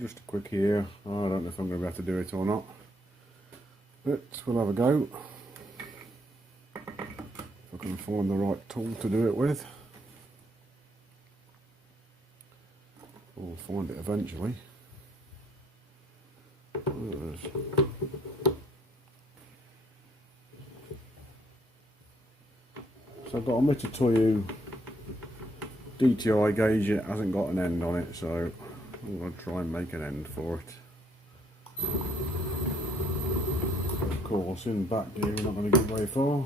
Just a quick here. I don't know if I'm going to be able to do it or not, but we'll have a go. If I can find the right tool to do it with. We'll find it eventually. So I've got a Mitutoyo DTI gauge. It hasn't got an end on it, so I'm going to try and make an end for it. Of course, in back here we're not going to get very far.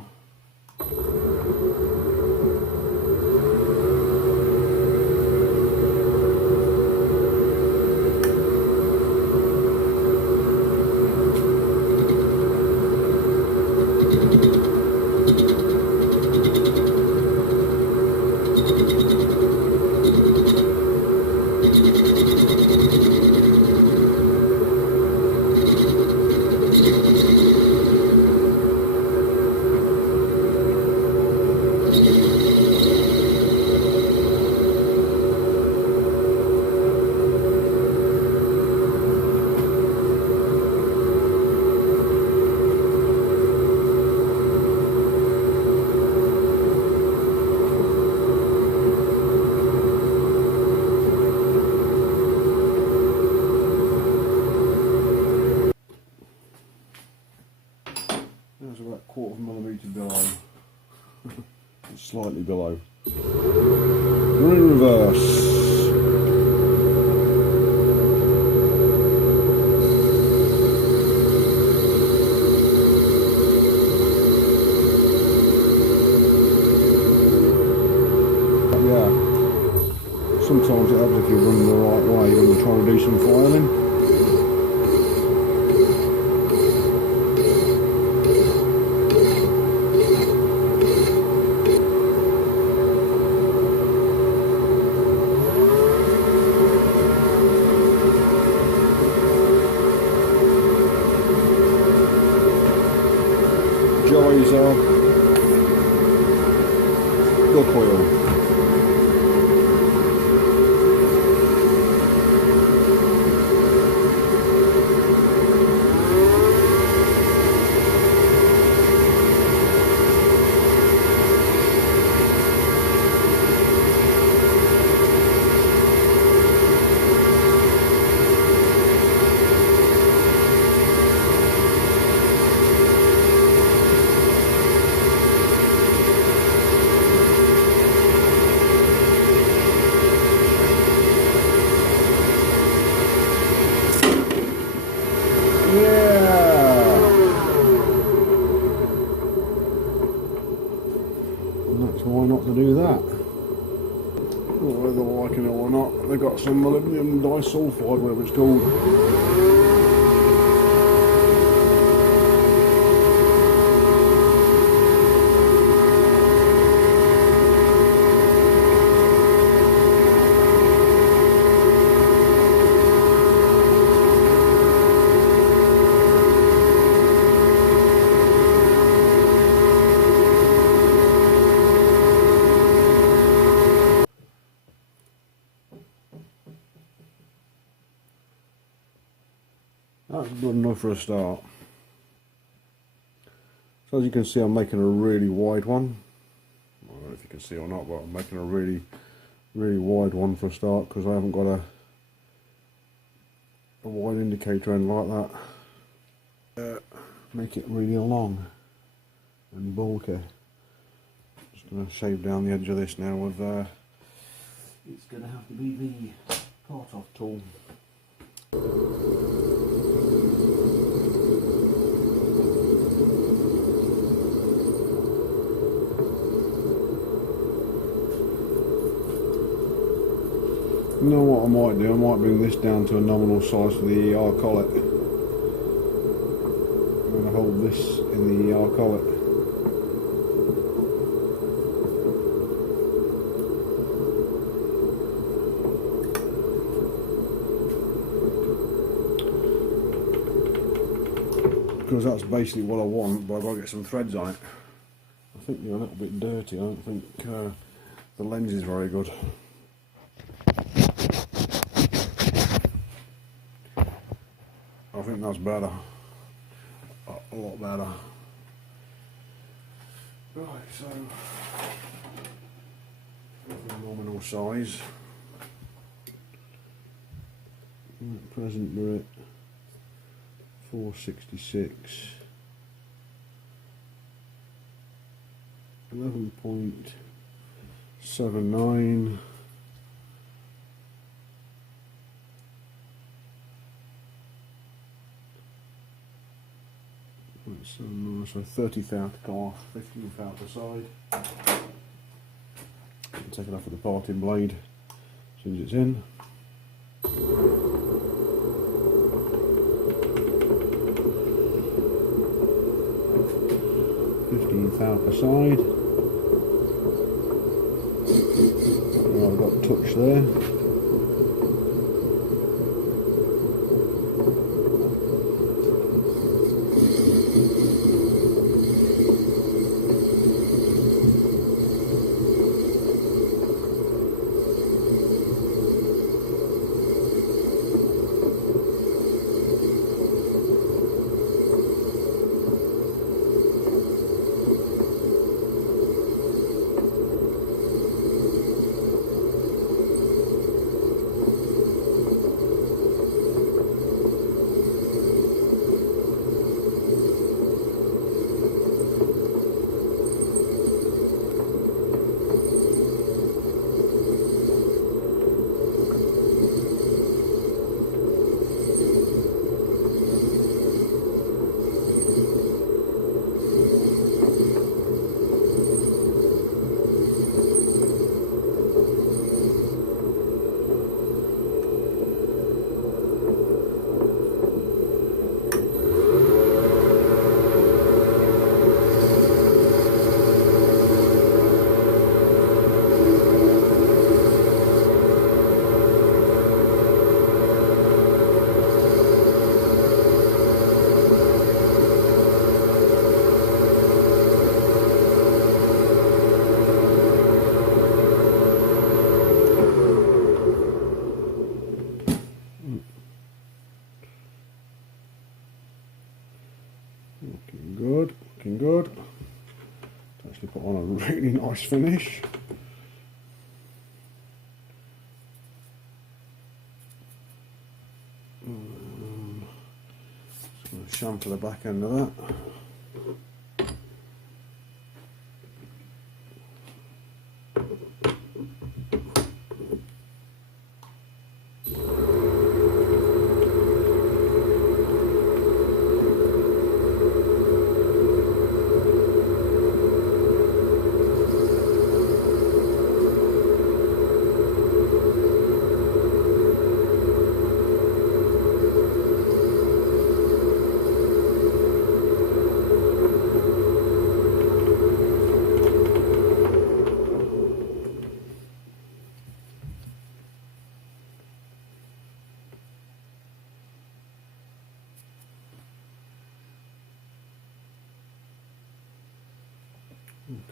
That's about 1/4 millimetre below. It's slightly below. Reverse. Yeah. Sometimes it helps if you run the right way when you're trying to do some filing. Joys of duck oil. Why not to do that? Whether I like it or not, they've got some aluminium disulfide, whatever it's called. That's good enough for a start. So as you can see, I'm making a really wide one. I don't know if you can see or not, but I'm making a really wide one for a start because I haven't got a wide indicator end like that. Make it really long and bulky. Just going to shave down the edge of this now with it's going to have to be the part-off tool. You know what I might do? I might bring this down to a nominal size for the ER collet. I'm going to hold this in the ER collet. Because that's basically what I want, but I've got to get some threads on it. I think they're a little bit dirty. I don't think the lens is very good. think that's better. A lot better. Right, so nominal size. At present we're at 466. 11.79. So 30 thou to go off, 15 thou to side. Take it off with the parting blade as soon as it's in. 15 thou per side. Oh, I've got touch there. Looking good. To actually put on a really nice finish. Just going to shampoo the back end of that.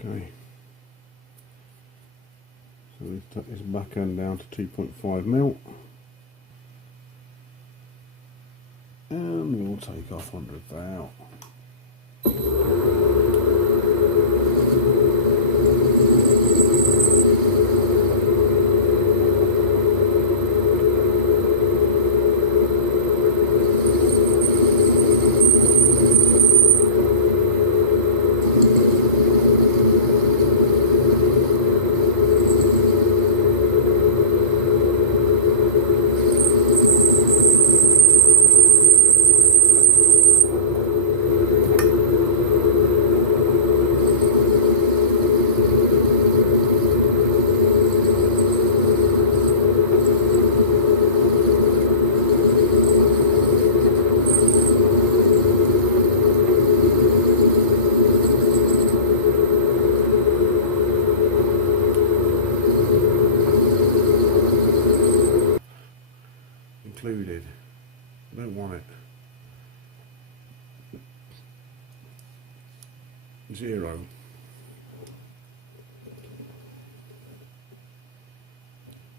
Okay, so we've tucked this back end down to 2.5 mil, and we'll take off 100 thou. Included. I don't want it. 0.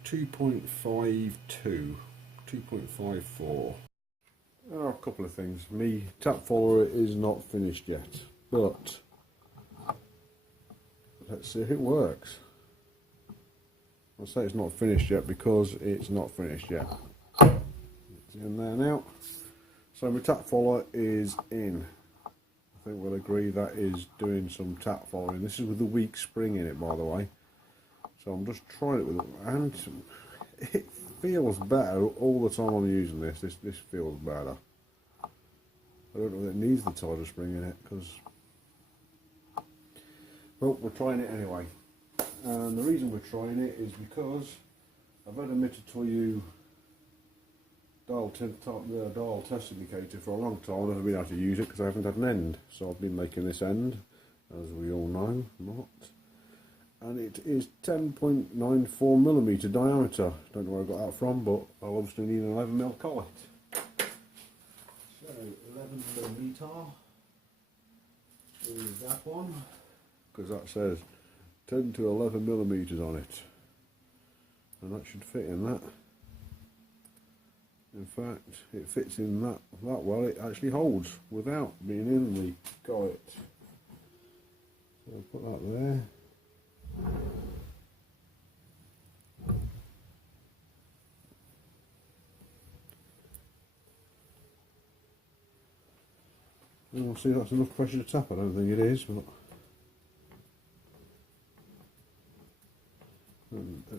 2.52. 2.54. Oh, a couple of things. Me tap follower is not finished yet, but let's see if it works. I'll say it's not finished yet because it's not finished yet. It's in there now. So my tap follower is in. I think we'll agree that is doing some tap following. This is with the weak spring in it, by the way. So I'm just trying it with it, and it feels better all the time I'm using this. This feels better. I don't know if it needs the tidal spring in it, because, well, we're trying it anyway. And the reason we're trying it is because I've had a Mitutoyo dial test indicator for a long time. I've never been able to use it because I haven't had an end. So I've been making this end, as we all know, not. And it is 10.94mm diameter. Don't know where I got that from, but I'll obviously need an 11mm collet. So 11mm is that one, because that says 10 to 11mm on it, and that should fit in that. In fact, it fits in that well. It actually holds without being in the collet. So I'll put that there. And we'll see if that's enough pressure to tap. I don't think it is, but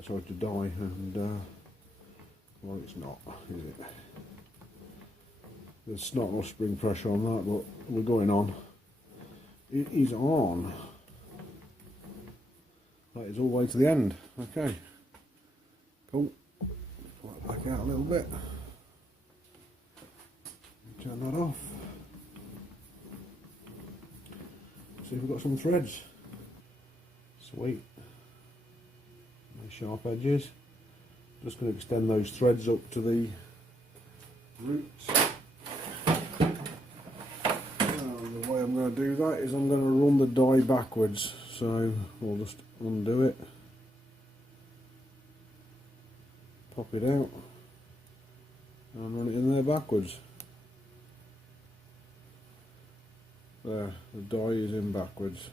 sorry, to die, and well, it's not, is it? There's not enough spring pressure on that, but we're going on. It is on. That is all the way to the end. Okay, cool. Pull it back out a little bit. Turn that off. See if we've got some threads. Sweet. Nice sharp edges. Just going to extend those threads up to the roots. And the way I'm going to do that is I'm going to run the die backwards. So we'll just undo it, pop it out, and run it in there backwards. There, the die is in backwards.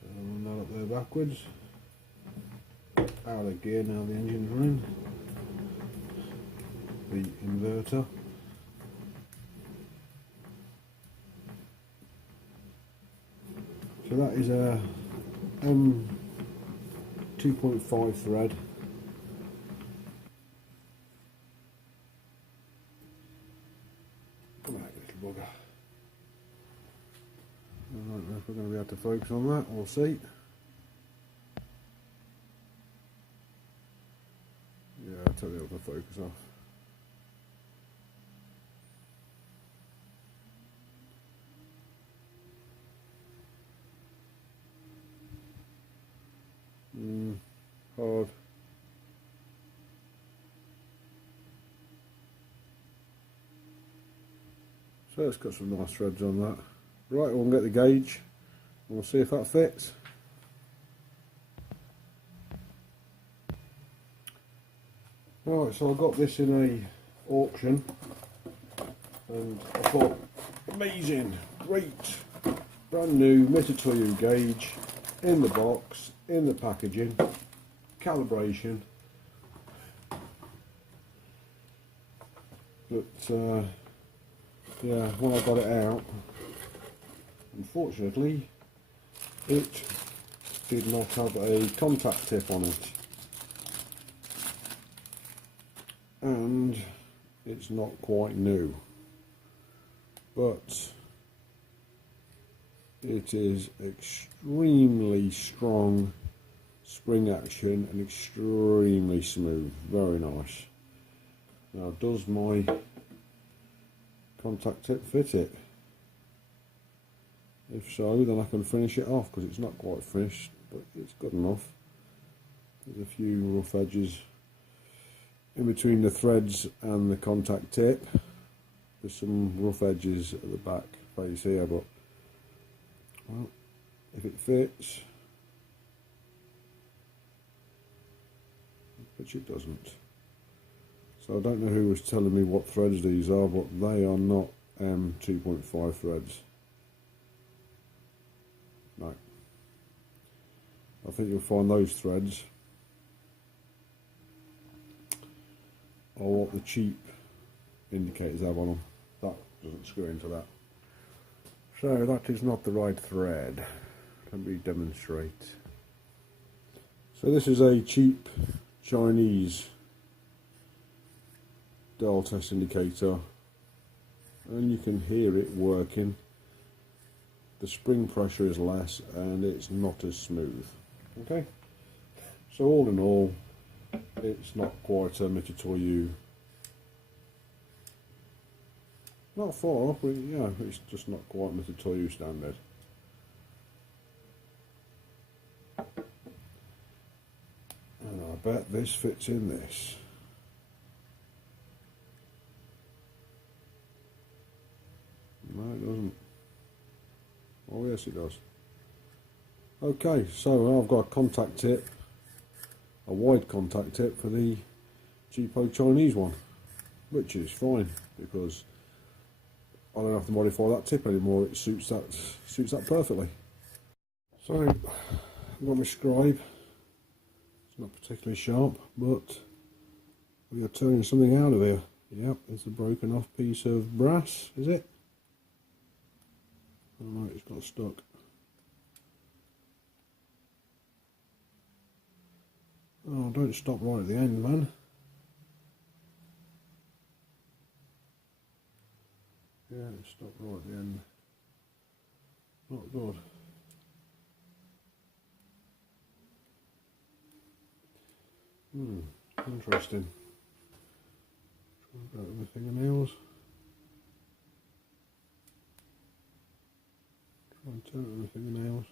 So I'll run that up there backwards. Out of gear now, the engine's running. The inverter. So that is a M2.5 thread. Come on, little bugger. I don't know if we're going to be able to focus on that, we'll see. Yeah, I'll tell you what to focus off. Hard. So it's got some nice threads on that. Right, we'll get the gauge and we'll see if that fits. Right, so I got this in a auction and I thought, amazing, great, brand new Mitutoyo gauge in the box, in the packaging, calibration. But yeah, when I got it out, unfortunately it did not have a contact tip on it, and it's not quite new, but it is extremely strong spring action and extremely smooth, very nice. Now, does my contact tip fit it? If so, then I can finish it off, because it's not quite finished, but it's good enough. There's a few rough edges in between the threads and the contact tip. There's some rough edges at the back face here, but well, if it fits, which it doesn't. So I don't know who was telling me what threads these are, but they are not 2.5 threads. No. I think you'll find those threads are what the cheap indicators have on them. That doesn't screw into that. So that is not the right thread. Let me demonstrate. So this is a cheap Chinese dial test indicator, and you can hear it working. The spring pressure is less and it's not as smooth. Okay, so all in all, it's not quite a Mitutoyo. Not far off, but yeah, it's just not quite Mitutoyo standard. And I bet this fits in this. No, it doesn't. Oh yes, it does. Okay, so I've got a contact tip, a wide contact tip for the cheapo Chinese one, which is fine because I don't have to modify that tip anymore. It suits that perfectly. So I've got my scribe. It's not particularly sharp, but we are turning something out of here. Yep, it's a broken off piece of brass, is it? Oh no, it's got stuck. Oh, don't stop right at the end, man. Yeah, it stopped right at the end. Not good. Interesting. Try out my fingernails. Try and turn it with my fingernails.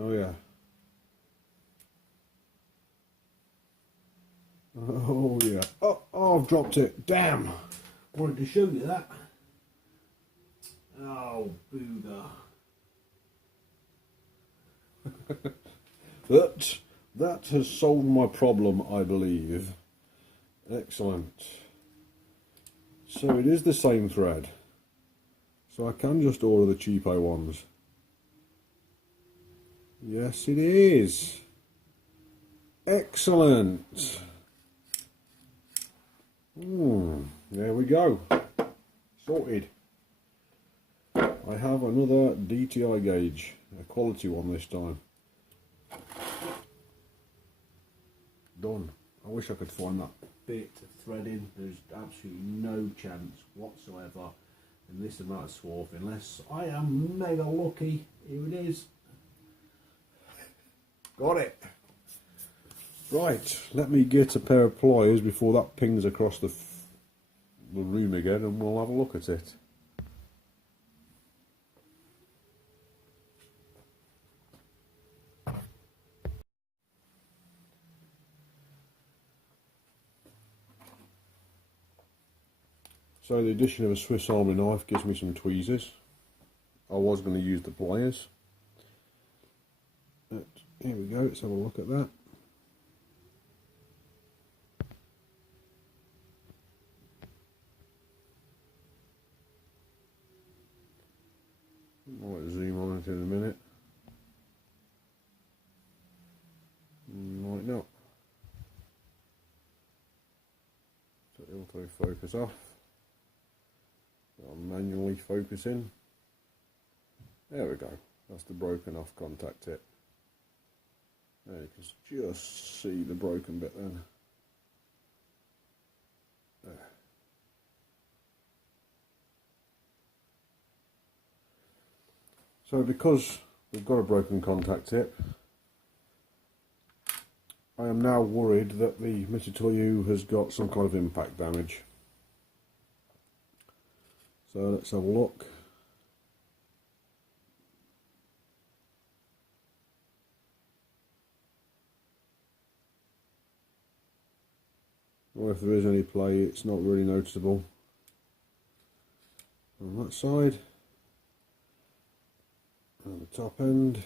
Oh yeah. Oh yeah. Oh, I've dropped it. Damn. Wanted to show you that. Oh, booger. That has solved my problem, I believe. Excellent. So it is the same thread. So I can just order the cheapo ones. Yes, it is. Excellent. There we go. Sorted. I have another DTI gauge, a quality one this time. Done. I wish I could find that bit of threading. There's absolutely no chance whatsoever in this amount of swarf, unless I am mega lucky. Here it is. Got it. Right, let me get a pair of pliers before that pings across the room again, and we'll have a look at it. So the addition of a Swiss Army knife gives me some tweezers. I was going to use the pliers. But here we go, let's have a look at that. Might zoom on it in a minute. Might not. So autofocus off. I'm manually focusing. There we go. That's the broken off contact tip. There you can just see the broken bit then. There. So because we've got a broken contact tip, I am now worried that the Mitutoyo has got some kind of impact damage. So let's have a look. or if there is any play, it's not really noticeable. On that side, and the top end.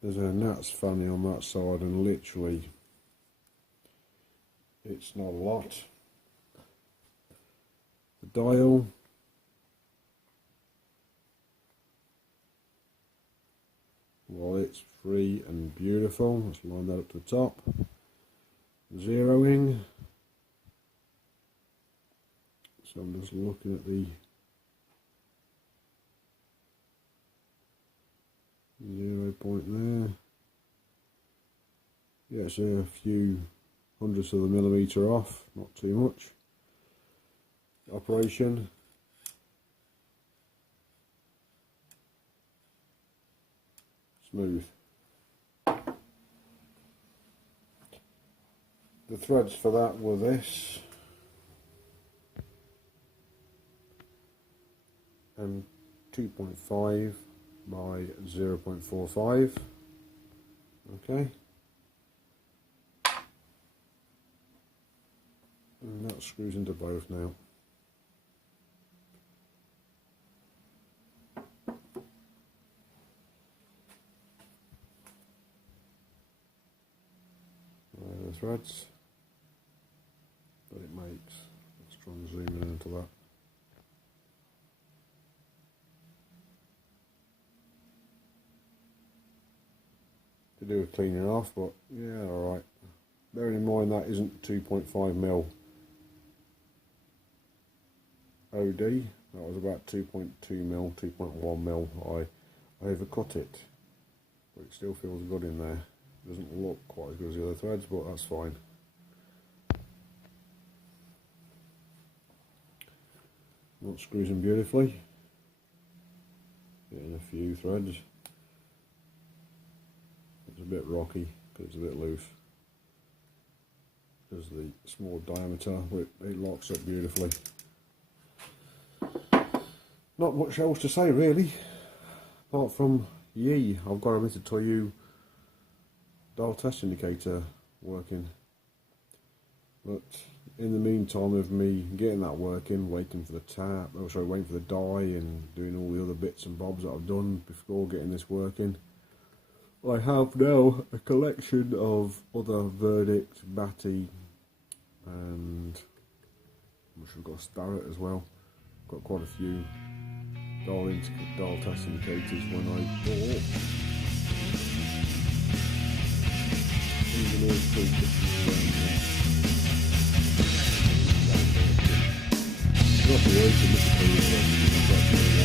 There's a gnat's fanny on that side, and literally it's not a lot. The dial, well, it's free and beautiful. Let's line that up to the top. Zeroing. So I'm just looking at the 0 point there. Yeah, it's a few hundredths of a millimetre off, not too much. Operation. Smooth. The threads for that were this and 2.5 by 0.45. Okay, and that screws into both now. The threads that it makes. Let's try and zoom in into that. To do a cleaning off, but yeah, alright. Bearing in mind that isn't 2.5mm OD, that was about 2.2mm, 2.1mm. I overcut it, but it still feels good in there. Doesn't look quite as good as the other threads, but that's fine. That screws in beautifully. Getting a few threads. It's a bit rocky because it's a bit loose. Because the small diameter, but it locks up beautifully. Not much else to say really, apart from yee, I've got a Mr. Toyu dial test indicator working. But in the meantime of me getting that working, waiting for the tap, also waiting for the die and doing all the other bits and bobs that I've done before getting this working, I have now a collection of other Verdict, Batty, and we've got a Starrett as well. Got quite a few dial test indicators when I bought. Engineer's toolkit. Not the way to look at